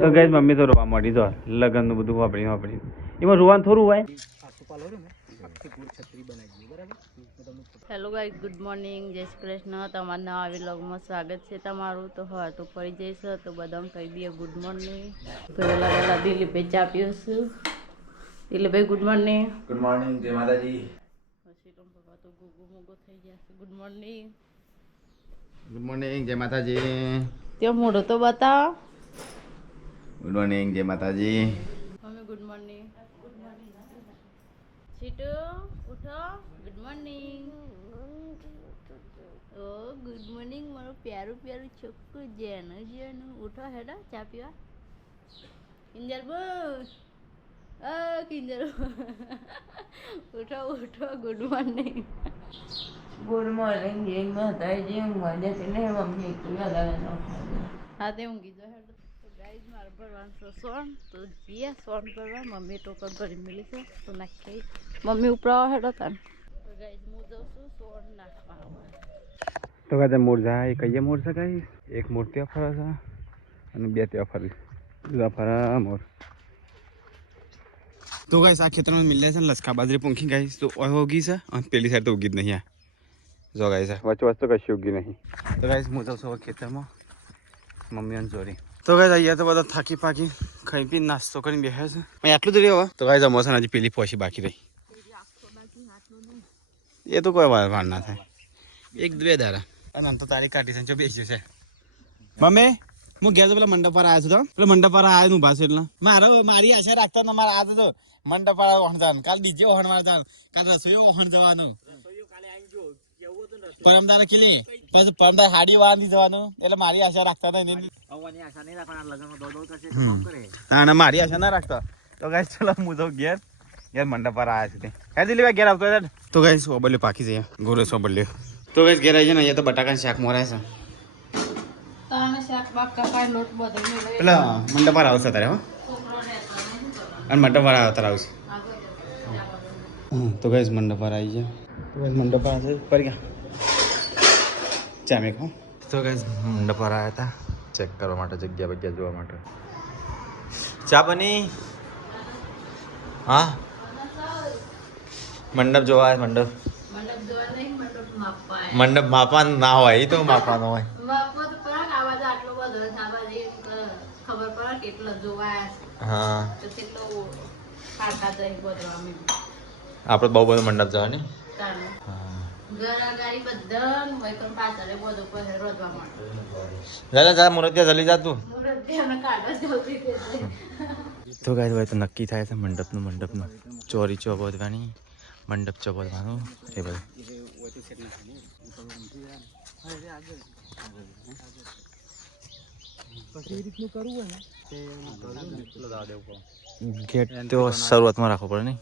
તો guys mummy તો રોવા માંડી તો લગનનું બધું વાપરી એમાં રોવાનું થોડું હોય. હેલો ગાઈસ, ગુડ મોર્નિંગ, જય શ્રી કૃષ્ણ. તમારા નવા વ્લોગમાં સ્વાગત છે તમારું. તો હા તો ફરી જઈશ તો બધાને કહી દઈએ ગુડ મોર્નિંગ. પહેલા દિલીપભાઈ ચા પીશું. દિલીપભાઈ ગુડ મોર્નિંગ. ગુડ મોર્નિંગ, જય માતાજી. પછી તો તો ગુગુ થઈ ગયા છે. Good morning. ગુડ મોર્નિંગ, જય માતાજી. ત્યાં મોઢો તો બતાવો. ગુડ મોર્નિંગ, જય Mataji. Mummy good morning. Good morning. Chhitu ઉઠો. Good morning. Oh good morning મારું પ્યારું છોકરું જેનું ઉઠો હેડો ચા પીવા. કિંજર બોસ કિંજર ઉઠો ગુડ મોર્નિંગ. ગુડ મોર્નિંગ જય માતાજી. ઊંઘવા જતી ને મમ્મી હા તે ઊંઘી જો હેડો. તો ગાઈઝ મારે ભરવાનું છે સોન. તો જીએ સોન ભરવા. મમ્મી ટોકર ભરી મેલી છે તો નાખી. મમ્મી ઉપરાવા હેડો તાન. તો ગાઈઝ હું જાઉં છું સોન નાખવા. તો કાંઈ મોર જાય કહીએ મોર છે ગાઈસ. એક મોર ત્યાં ફરે છે અને બે ત્યાં ફરી જુદા ફરા મોર. તો ગાઈસ આ ખેતરમાં મિલ્યા છે ને લસકા બાજરી પૂંખી ગાઈસ તો ઉગી છે અને પેલી સાઈડ તો ઉગી જ નહીં. આ જો ગાઈસ વચ્ચે તો કશી ઉગી નહીં. તો ગાઈસ હું જાઉં છું ખેતરમાં મમ્મી અને ચોરી. તો ગાઈસ અહીંયા તો બધા થાકી પાકી ખાઈ પી નાસ્તો કરીને બેસે છે. આટલું જ રહ્યો તો ગાઈસ અમોસન હજી પેલી પોછી બાકી રહી. એ તો કોઈ વાર ના થાય. એક બે દાડા અને આમ તો તારી કાઢી છે બેસ્યું છે. મમ્મી હું ઘેર તો પેલા મંડપ પર આવ્યો છું તો પેલા મંડપ પર આવ્યો હું પાછું એટલે મારી આશા રાખતા ને મારા આ તો મંડપ પર વહણ જવાનું. કાલ ડીજે વહણ વાર જવાનું. કાલ રસોઈઓ વહણ જવાનું. પરમદાર કિલે પછી પરમદાર હાડી વાંધી જવાનું. એટલે મારી આશા રાખતા નહીં. ના મારી આશા ના રાખતા. તો ગાઈસ ચલો હું તો ઘેર મંડપ પર આવ્યા છે. હે દિલીપ ઘેર આવતો તો ગાઈસ ઓબલ્યો પાકી જાય ગોરે સોબલ્યો. તો ગાઈસ ઘેર આવી છે ને અહીંયા તો બટાકાનું શાક મોરાય છે. પેલા મંડપ પર આવશે તારે હો અને મંડપ પર આવતા આવશે. તો ગાઈસ મંડપ પર આવી જાય. તો ગાઈસ મંડપ પર આવશે પર ગયા ચામે ખાઓ. તો ગાઈસ મંડપ પર આવ્યા હતા ચેક કરવા માટે જગ્યા જોવા માટે. ચા બની હા મંડપ જોવા મંડપ માપવાનું ના હોય. એ તો માપવાનો હોય. હા આપડે બહુ બધો મંડપ જવા ને. જલ્દી જા તું. તો ગાય ભાઈ તો નક્કી થાય છે મંડપનું ચોરી ચોબોધવાની મંડપ ચોબોધવાનું એ બધું. ગેટ તો શરૂઆતમાં રાખવો પડે નહીં.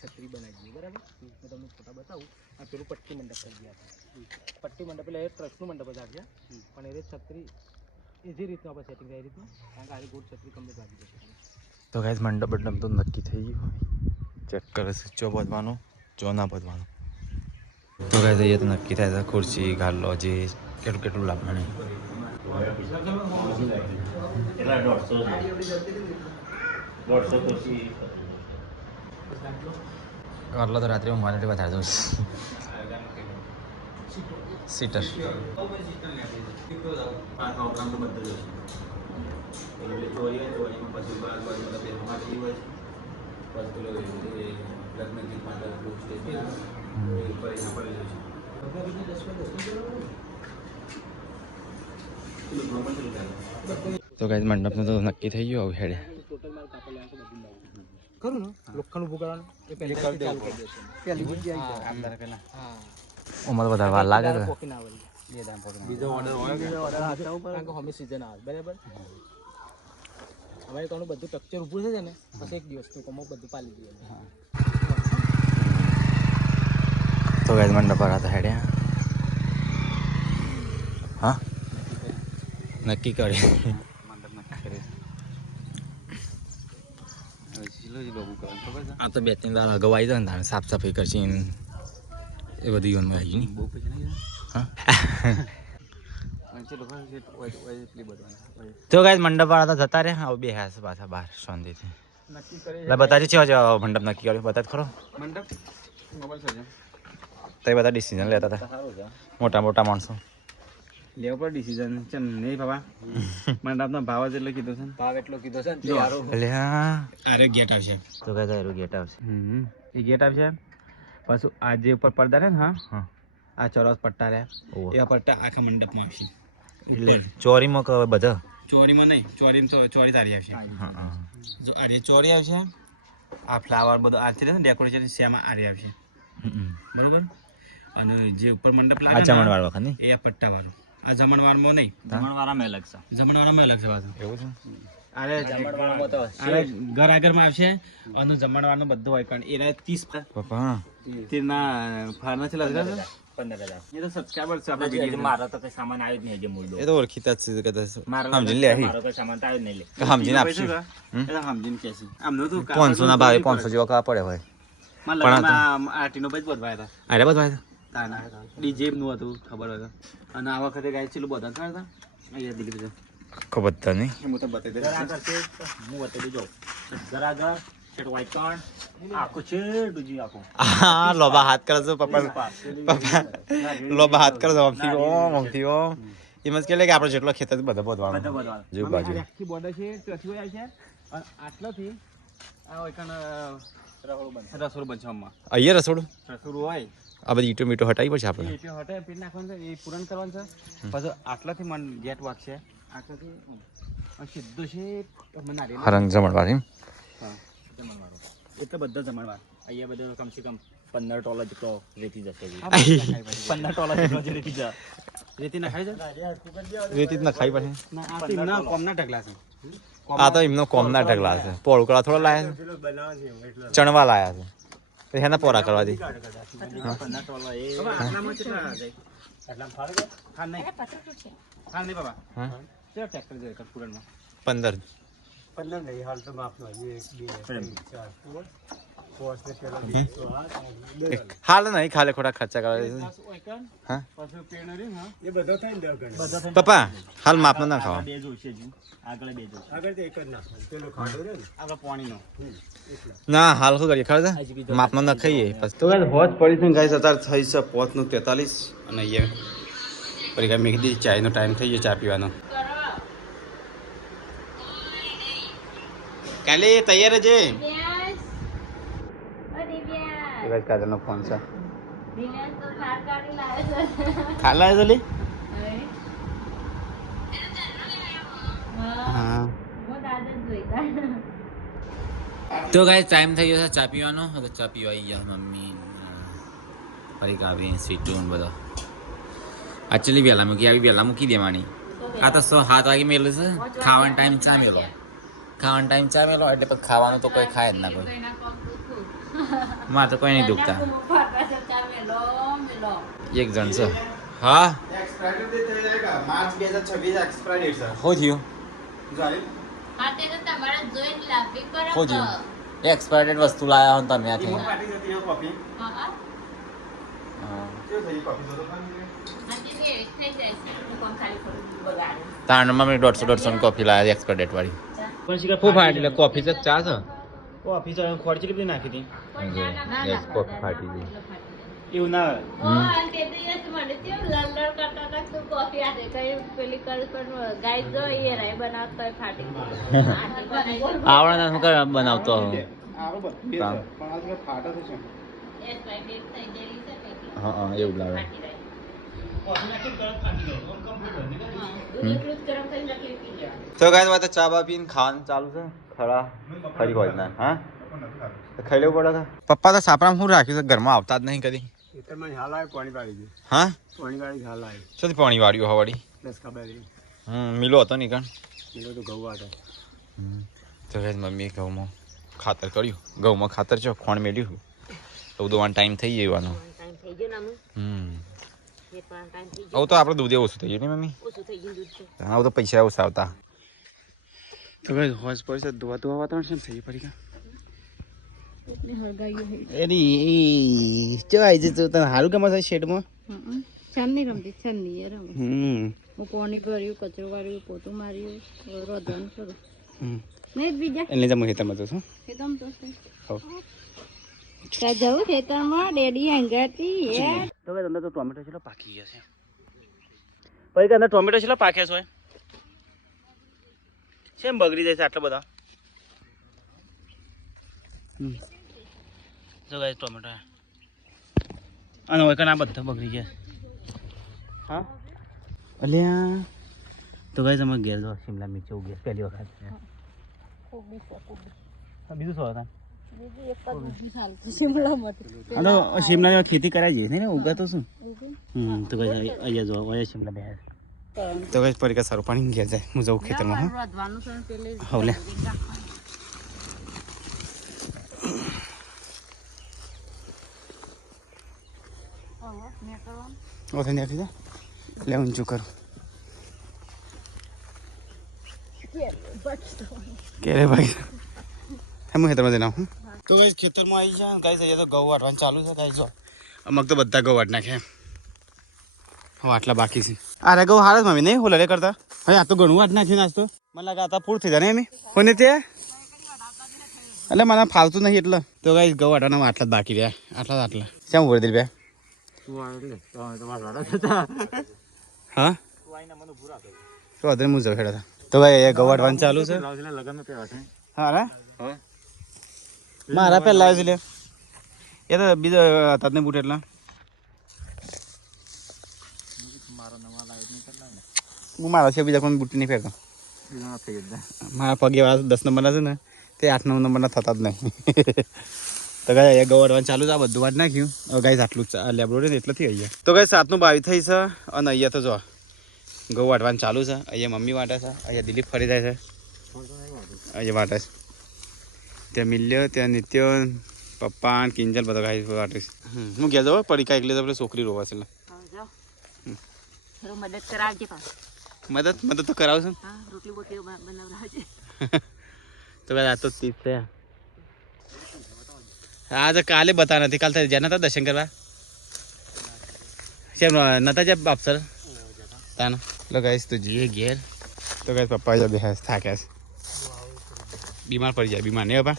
છત્રી બનાવી બરાબર. હું તમને ફોટા બતાવું. આ પેલું પટ્ટી મંડપ કરી ગયા હતા. પટ્ટી મંડપ એટલે ટ્રસ્ટનું મંડપ જ આવ્યા પણ એ છત્રી એ જે રીતનું આપણે સેટિંગ થાય એ રીતનું કારણ કે આ ગોળ છત્રી કમ્પ્લીટ લાગી જશે. તો ગાઈસ મંડપ તો નક્કી થઈ ગયું. ચેક કરે છે ચો બધવાનું ચો ના બધવાનું. તો ગાઈસ અહીંયા તો નક્કી થાય છે ખુરશી ગાલો જે કેટલું લાવવાનું. ગાલો તો રાત્રે ઊંઘવાની વધારે દઉં સીટર. તો ગાઈસ મંડપનું તો નક્કી થઈ ગયું. હવે હેડે ખરું ને લોખંડ ઉભું કરવાનું એ પહેલી ચાલુ કરી દેશે. પહેલી જગ્યાએ ઉંમર વધારે વાર લાગે છે. બીજો ઓર્ડર હાથના ઉપર કારણ કે હોમી સીઝન આવે બરાબર. હવે કોનું બધું ટેક્સચર ઊભું છે ને પછી એક દિવસનું કોમો બધું પાલી દઈએ. તો ગાઈસ મંડપ પર હતા હેડ્યા. હા નક્કી કરી આ તો બે ત્રણ દાડા અગાઉ આવી જાય ને સાફ સફાઈ કરશે એ બધી યોનમાં આવી ગઈ બહુ પૈસા નહીં હા ચલો એટલી બધું તો ગાઈસ મંડપ વાળા તો જતા રહ્યા હવે બે હાસ પાછા બહાર શાંતિથી નક્કી કરી એટલે બતાવી છે મંડપ નક્કી કર્યું બતા ખરો મંડપ મોબાઈલ સર્જન તો એ બધા ડિસિઝન લેતા હતા મોટા મોટા માણસો લેવો પડે ડિસિઝન ચમ નહીં બાબા મંડપનો ભાવ જ એટલો કીધો છે ને ભાવ એટલો કીધો છે ને જો. તે હારું. એટલે હા અરે ગેટ આવશે તો ગાઈસ આ ગેટ આવશે એ ગેટ આવશે પાછું આ જે ઉપર પડદા રહે ને હા હા આ ચોરસ પટ્ટા રહ્યા ઓહો. એવા પટ્ટા આખા મંડપમાં આવશે એટલે ચોરીમાં કે બધા ચોરીમાં નહીં ચોરીમાં તો ચોરી તારી આવશે હા હા જો આ રે ચોરી આવશે આ ફ્લાવર બધું આ છે ને ડેકોરેશન સેમાં આરી આવશે બરોબર અને જે ઉપર મંડપ આ લાગે ને, જમણવાર વખત નહીં એ પટ્ટા વાળું આ જમણવારમાં નહીં જમણવારમાં અલગ છે જમણવારમાં અલગ છે પાછું એવું છે અરે જમણવારમાં તો અરે ઘર આગળમાં આવશે અને જમણવારનું બધું હોય કારણ એ 30 પપ્પા તીરના ફારના છે લગાડે 15,000. એ તો સબસ્ક્રાઇબર છે આપણા હજી વિડિયો મારો તો કઈ સામાન આવ્યો જ નહીં હજી મૂળ દો. એ તો ઓળખીતા જ છે કદાચ મારો સમજીને લે આવી મારો કોઈ સામાન તો આવ્યો જ નહીં લે. સમજીને આપશું એટલે સમજીને કે છે આમનું તો 500 ના ભાવે 500 જેવા કા પડે હોય માં પણ લગનમાં આટીનો બજ બધવાયા હતા અરે બધા તાના ડીજે નું હતું ખબર હોય તો અને આ વખતે ગાય ચેલું બધા કરતા અહીંયા દિલીપ છે ખબર તો નહીં હું તો બતાવી જરા આગળ છે, હું બતાવી દઉં. જરા આગળ, છેક white card, આખું છે, બીજું આખું. હા લોબા હાથ કરે છે પપ્પા પપ્પા લોબા હાથ કરે છે ઓમથી ઓમ એમ જ કે આપણે જેટલો ખેતર બધો બધવાનો બધું. જો બાજુ આખી બોર્ડર છે ત્યાંથી હોય છે અને આટલાથી આ હોય કાન રસોડું બનશે આમાં અહીંયા રસોડું રસોડું હોય આ બધી ઈટો મીટો હટાવી પડશે આપણે એ હટે પીટ નાખવાનું છે એ પૂરણ કરવાનું છે પછી આટલાથી મન ગેટ વાગશે આટલાથી અને સીધો છે મને નારિયેળ હરંગ જમણવાર એમ હા જમણવારો એટલે બધા જમણવાર અહીંયા બધું કમસે કમ 15 ટોલા જેટલો રેતી જશે હજી. 15 ટોલા જેટલો જે રેતી જા રેતી નખાય છે રેતી જ ખાઈ પડશે ના આ તો એમના કોમના ઢગલા છે આ તો એમનો કોમના ઢગલા છે પોળકડા થોડા લાયા છે ચણવા લાયા છે એના પોરા કરવા દે 15 ટોલા એ હવે આટલામાં કેટલા જાય એટલામાં ફાળે છે? ખાન નહીં ખાન નહીં બાબા હા કેવા ટ્રેક્ટર જાય પૂરણમાં 15 હાલ નહીં ખાલે ખોટા ખર્ચા કરવા દે હા પછી પેણ રહ્યું હા પપ્પા હાલ માપનો ના ખાવા બે જોઈશે હજી. આગળ બે જોઈશે. આગળ પાણીનો ના હાલ શું કરીએ ખબર માપનો ના ખાઈએ પછી તો હોજ પડી છે ગાઈસ અત્યારે થઈ છે 5:43 અને અહીંયા પરીક્ષા મેં કીધી ચાયનો ટાઈમ થઈ ગયો ચા પીવાનો કાલે તૈયાર છે કાજલનો ફોન છે ખાલા છે લે હા તો ગાઈસ ટાઈમ થઈ ગયો છે ચા પીવાનો હવે ચા પીવા આવી ગયા મમ્મી ફરી કાવી સ્વીટું બધો એકચ્યુઅલી વહેલા મૂકી દેવાની આ તો 7 વાગે મેલું છે ખાવાનો ટાઈમ ચા મેલો એટલે પછી ખાવાનું તો કોઈ ખાય જ ના કોઈ માં તો કોઈ નહીં દુખતા એક જણ છે હા એક્સપાયરી ડેટ થઈ જાયગા માર્ચ 2026 એક્સપાયરી ડેટ છે હો થયું જારી હો થયું એક્સપાયર્ડ વસ્તુ લાયા હો ને તમે ઈમો આથી પાર્ટી જતી હો કોફી હા કેવું થઈ કોફી તો ખાલી તાંડમાં મેં 150 ની કોફી લાયા એક્સપાયર્ડ ડેટ વાળી ખૂબ ફાટી એટલે કોફી તો ચા છે કોફી તો ખોરચી લીધી નાખી હતી કોફી ફાટી ગઈ એવું ના આવડે શું કરે બનાવતો આરો બધું પણ આ કે ફાટા તો છે હા હા એવું લાગે કોફી નાખી તરત ફાટી ગયો કમ્પ્લીટ તો ગાઈસ વાત ચા બા પીને ખાવાનું ચાલુ છે ખરા ફરી હોય ના હા ખાઈ લેવું પડે પપ્પા તો સાપરામાં શું રાખ્યું છે ઘરમાં આવતા જ નહીં કદી હા શું પાણી વાળ્યું હવાડી મિલો હતો નહીં કણ તો ગાઈસ મમ્મીએ ઘઉંમાં ખાતર કર્યું ઘઉંમાં ખાતર છે ખોણ મેળ્યું તો દોવાનો ટાઈમ થઈ ગયો હવે તો આપણે દૂધે ઓછું થઈ ગયું ને મમ્મી હા તો પૈસા ઓછા આવતા તો ગાઈસ હોજ પર છે ધોવા વાતાવરણ છે ને થઈ પડી એટલે હળગાયું હે અરે ચો આવી જતો તને સારું કેમ છે શેડમાં છાનની રમતી છાનની એ રમે હમ હું પાણી ભર્યું કચરો વાળ્યું પોતું માર્યું રોધવાનું કરું હમ નહીં બીજા એટલે જમું ખેતરમાં તો છું ખેતમ તો છે હો ત્યાં જવું ખેતરમાં ડેડી હંગાતી યાર તો ભાઈ અંદર તો ટોમેટો છેલ્લો પાકી ગયા છે પછી અંદર ટોમેટો છેલ્લો પાક્યા છે કેમ બગડી જાય છે આટલા બધા જો ગાઈસ ટોમેટો અને હોય આ બધા બગડી ગયા હા અલ્યા તો ગાઈસ અમે ઘેર જો શિમલા મિર્ચ ઉગી પહેલી વખત કોબી છે કોબી બીજું શું હતા બીજું એક જ ઉભી ચાલતું શિમલામાંથી હા તો શિમલાની ખેતી કરાય છે ને ઉગાતો શું તો ગાઈસ અહીંયા જો અહીંયા શિમલા બે તો ગાઈસ પરીકા સારું પાણી ઘેર જાય હું જાઉં ખેતરમાં હા રોધવાનું છે પેલે હવલે ઓથે નાખી દે લે ઊંચું કરું કે રે ભાઈ હું ખેતરમાં જઈને આવું તો ગાઈસ ખેતરમાં આવી જાય ગાઈસ અહીંયા તો ઘઉં વાટવાનું ચાલુ છે ગાઈસ જો અમુક તો બધા ઘઉં વાટ નાખે આટલા બાકી છે અરે ઘઉં હાર જ મમ્મી નહીં હોલરે કરતા હવે આ તો ઘણું વાટ નાખ્યું નાસ્તો મને લાગે આ તો પૂરું થઈ જાય ને એમ કોને તે એટલે મને ફાવતું નહીં એટલે તો ગાઈસ ઘઉં વાટવાના આટલા જ બાકી રહ્યા આટલા કેમ ઉભર દિલ બે હા તો અધર હું જવું હેડા તો ભાઈ ઘઉં વાટવાનું ચાલુ છે હા રે મારા પહેલા આવ્યું છે લે એ તો બીજો તને બૂટ એટલા હું મારા છે બીજા કોઈ બૂટ નહીં ફેરતો મારા પગે વાળા 10 નંબરના છે ને તે 8-9 નંબરના થતા જ નહીં તો ગાય અહીંયા ગવાડવાનું ચાલુ છે આ બધું વાટ નાખ્યું હવે ગાય આટલું લેબડો ને એટલેથી અહીંયા તો ગાય 7:22 થઈ છે અને અહીંયા તો જો ઘઉં વાટવાનું ચાલુ છે અહીંયા મમ્મી વાટે છે અહીંયા દિલીપ ફરી જાય છે અહીંયા વાટે છે ત્યાં મિલ્યો ત્યાં નિત્ય પપ્પા કિંજલ બધા ગાય વાટે છે હું ગયા જાઉં પડી કાંઈક એટલે છોકરી રોવા છે મદદ કરાવજે મદદ તો કરાવશું રોટલી બોટલી બનાવડાવજે તો ભાઈ આ તો 30 છે આજે કાલે બતા નથી કાલ થાય જ્યાં નતા દર્શન કરવા કેમ નતા જ્યાં બાપસર તાનો લો ગાઈસ તો જઈએ ઘેર તો ગાઈસ પપ્પા જ બેહાસ થાક્યા છે બીમાર પડી જાય બીમાર નહીં બાપા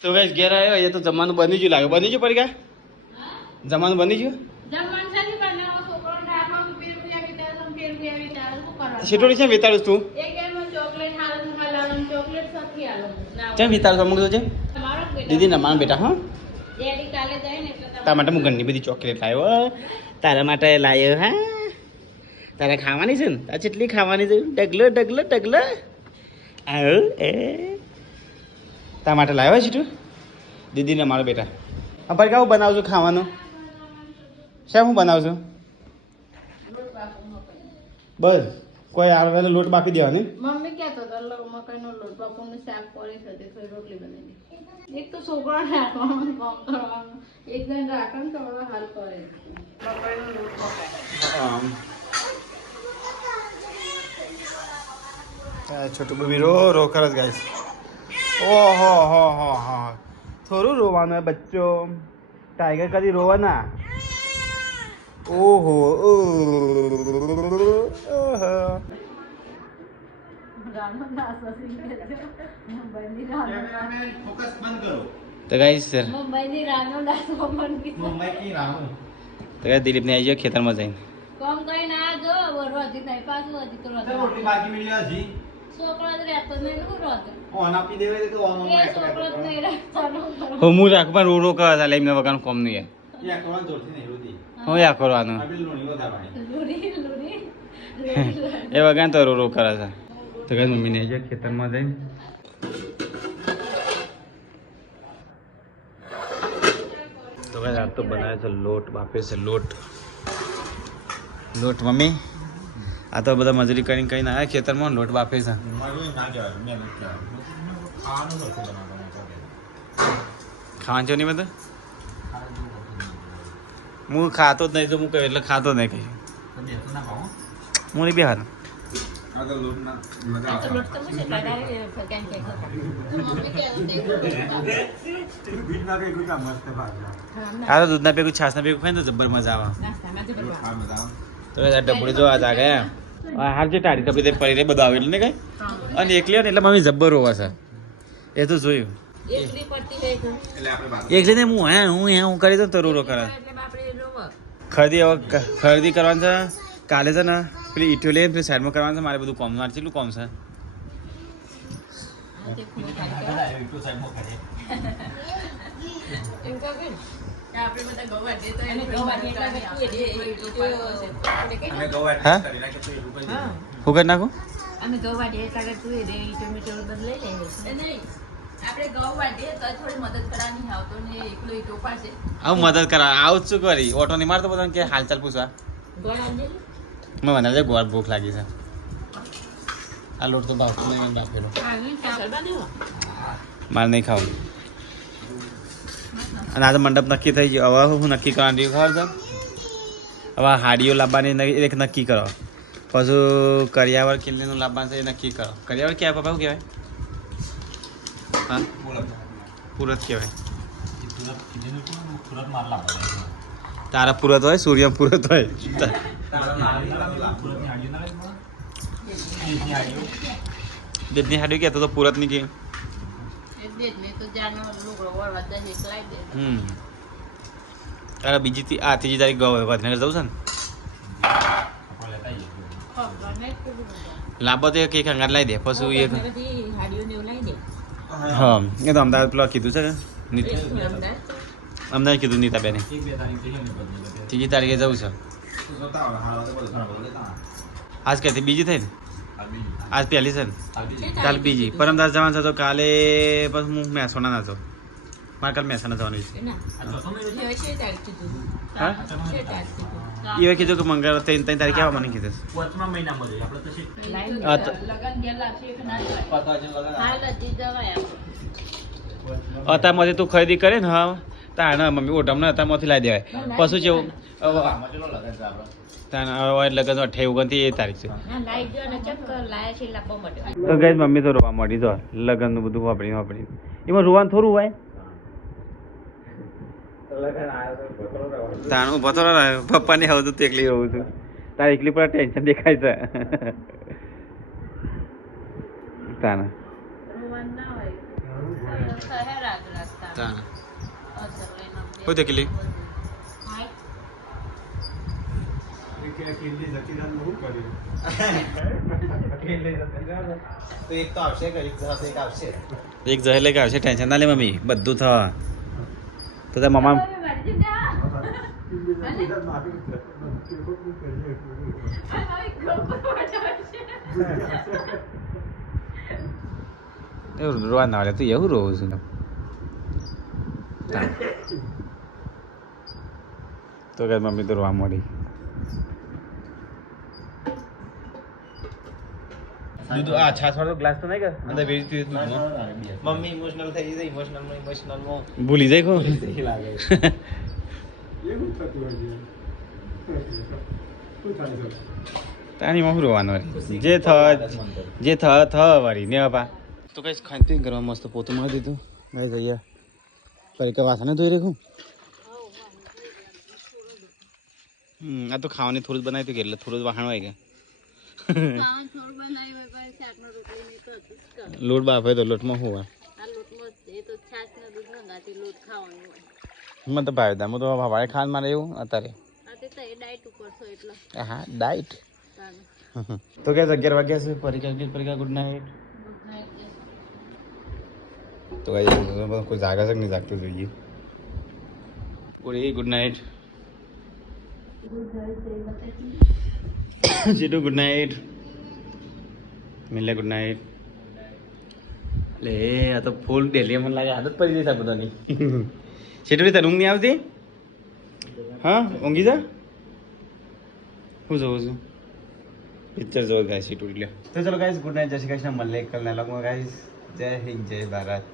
તો ગાઈસ ઘેર આવ્યો અહીંયા તો જમવાનું બની ગયું લાગે બની ગયું પડી ગયા જમવાનું બની ગયું શેટોડી છે વિતાડું તું કેમ વિતાડું અમુક તો છે દીદી ના માન બેટા હા તારા માટે હું ઘણી બધી ચોકલેટ લાવ્યો તારા માટે લાવ્યો હા તારે ખાવાની છે ને તારે જેટલી ખાવાની છે ડગલો આવો એ તારા માટે લાવ્યો છે તું દીદીને મારો બેટા પર કાવું બનાવજો ખાવાનું શા હું બનાવશું બસ કોઈ આવેલો લોટ બાકી દેવાની મમ્મી કહેતો હતો મકાઈનો લોટ બાપુનું શાક પડી છે થોડી રોટલી બનાવી એક તો છોકરા રાખવાનું કામ કરવાનું એક જણ રાખે ને તો હાલ કરે મકાઈનો લોટ પકાય છોટું બેબી રો કરે ગાઈસ ઓહો હો થોડું રોવાનું બચ્ચો ટાઈગર કદી રોવાના ઓહો તો ગાઈસ સર મુંબઈની રાનો ડાસો તો ગાઈસ દિલીપને આવી ગયો ખેતરમાં જઈને કોમ કઈ ના જો રોજી નહીં પાછું હજી તો રોટી બાકી મિલી હજી છોકરો જ રહેતો નહીં નું રોજ ઓન આપી દેવે તો ઓન એ છોકરો જ નહીં રહેતો હું રાખવા રો કરે છે એમને વગર કોમ નહીં હું યા કરવાનું એ વગર તો રો કરે છે તો કઈ મમ્મીને જે ખેતરમાં જઈને તો કઈ આ તો બનાવે છે લોટ બાપે છે લોટ મમ્મી આ તો બધા મજૂરી કરીને કઈ ના ખેતરમાં લોટ બાપે છે ખાવાનું છો નહીં બધા હું ખાતો જ નહીં તો હું કહ્યું એટલે ખાતો નહીં કહ્યું હું નહીં બે હાથ આ તો લોટના મજા આ તો લોટ તો મુશે કાઢાય ફગાન કે મમ્મી કેવું બીટના કઈ કોઈ કામ મસ્ત ભાગ આ તો દૂધના ભેગું છાસના ભેગું ખાય ને તો જબ્બર મજા આવે નાસ્તામાં જ બનવા તો આ ડબડી જો આ જાગ્યા હાલ જે ટાળી ટપડી તે પડી રે બધું આવે એટલે ને કઈ અને એકલી હોય ને એટલે મમ્મી જબ્બર રોવા છે એ તો જોયું એકલી પડતી રહે તો એટલે આપણે બાદ એકલી ને હું કરી દઉં તો રો કરે એટલે બાપરે રોવ ખરીદી હવે ખરીદી કરવાનું છે કાલે છે ને પેલી ઈટો લઈને પેલી સાઈડમાં કરવાનું છે મારે બધું કોમ મારે કેટલું કોમ છે આ તે ખૂબ ખાલી એમ કહો કે આપણે બધા ગવા દે તો એને ગવા દે એટલે કે દે અને હા? ગવાટ કરી નાખે તો એ રૂપિયા હા શું કરી નાખું અમે ગવા દે એટલે તું એ દે ટોમેટો બદલાઈ લે નહીં આપણે ઘઉં વાટીએ તો થોડી મદદ કરવાની આવતો ને એકલો ઈટો પાડશે આવું મદદ કરા આવું જ શું કરી ઓટો નહીં મારતો બધાને કે હાલચાલ પૂછવા ગોળ આંજે મેં બનાવજે ગોળ ભૂખ લાગી છે આ લોટ તો બાફતો નહીં બાફેલો આની ચાલ બાંધ્યો મારે નહીં ખાવું અને આજે મંડપ નક્કી થઈ ગયો હવે હું નક્કી કરવાનું રહ્યું ખબર છે હવે હાડીઓ લાવવાની એક નક્કી કરો પછી કરિયાવર કિલ્લીનું લાવવાનું છે એ નક્કી કરો કરિયાવર કહેવાય પપ્પા શું કહેવાય હા પુરત કહેવાય તારા પુરત હોય સૂર્ય પુરત હોય દેદની હાડી કહેતો તો પુરત ની કે એટલે જ ને તો જાનો લુગડો વળવા જાય એકલાઈ દે અરે બીજી આ ત્રીજી તારીખ ગાંધીનગર જવું છે ને ખબર નહીં પેલું બધા લાંબો તો કંઈક અંગાર લાવી દે પછી એ બધી હાડીઓ ને એવું લઈ દે હા એ તો અમદાવાદ પેલો કીધું છે કે અમદાવાદ અમદાવાદ કીધું નીતાબેને ત્રીજી તારીખે જવું છે જોતા આવે હાલ તો બધું ખરાબ લેતા આજ ક્યાંથી બીજી થઈ ને આ બીજું આજ પહેલી છે ને કાલ બીજી પરમદાસ જવાનું છે તો કાલે પછી હું મહેસાણા ના જાઉં મારે કાલે મહેસાણા જવાનું છે ના એ છે તારીખ કીધું હા છે તારીખ કીધું એ કીધું કે મંગળવાર 3 તારીખે આવવા મને કીધું લાઈન હા તો લગન ગયેલા છે કે ના જવાય હાલ હજી જવાય આપણે અત્યારમાંથી તું ખરીદી કરે ને હા તાને મમ્મી ઓટમને અત્યારમાંથી લાવી દેવાય પછી જેવું તાને હવે લગન 28 29 તારીખ છે ના લાઈ ગયો ને ચક્કર લાયા છે લાવવા માટે તો ગઈ મમ્મી તો રોવા મળી જો લગનનું બધું વાપરી એમાં રોવાનું થોડું હોય તાણ ઉભો તો રહ્યો પપ્પાને હવે તો એકલી રહું છું તારે એકલી પર ટેન્શન દેખાય છે તાને રોવાનું ના હોય શહેર આગ રસ્તા તાને અસર લઈને હું એકલી હાય એક જહે લઈ આવશે ટેન્શન ના લે મમ્મી બધું થવા તો તાર મમ્મા એવું રોવા ના તું એવું રોવું છું તો કે મમ્મી તો રોવા મળી દૂધ આ છાસ વાળો ગ્લાસ તો નહીં કે અંદર વેચતી દૂધનો મમ્મી ઇમોશનલ થઈ ગઈ ઇમોશનલ ભૂલી જાય કો લાગે તાણી માં રોવાનું વળી જે થ વળી ને બાપા તો કઈ ખાઈ પીને કરવા મસ્ત પોતું મારી દીધું ગઈ ગયા ફરી કે વાસણ ધોઈ રાખ્યું આ તો ખાવાની થોડું જ બનાવી હતું કે એટલે થોડું જ વાહણ હોય કે થોડું બનાવી હોય પણ શાકનો રોટલી નહીં તો હતું જ કર. લોટ બાફે તો લોટમાં શું હોય આ લોટમાં જ એ તો છાશના દૂધ હંગાથી લોટ ખાવાનું હોય મને તો ભાવે હું તો ભાવે ખાન મારે એવું અત્યારે આ તે તો એ ડાયટ ઉપર છો એટલે હા ડાયટ તાને તો કે 11 વાગ્યા છે પરીક્ષા ગુડ નાઇટ ગુડ નાઇટ તો ભાઈ કોઈ જાગે છે કે નહીં જાગતું જોઈએ good night Jitu good night મિલે ગુડ નાઇટ લે આ તો ફૂલ ડેલી મને લાગે આદત પડી જશે બધાની જીટુ તાર ઊંઘ નહીં આવતી હા ઊંઘી જા હું જોઉં છું પિક્ચર જોવા ગાય સીટુ એટલે તો ચલો ગાઈસ ગુડ નાઇટ જય શ્રી કૃષ્ણ મળે કલના લગમાં ગાઈસ જય હિન્દ જય ભારત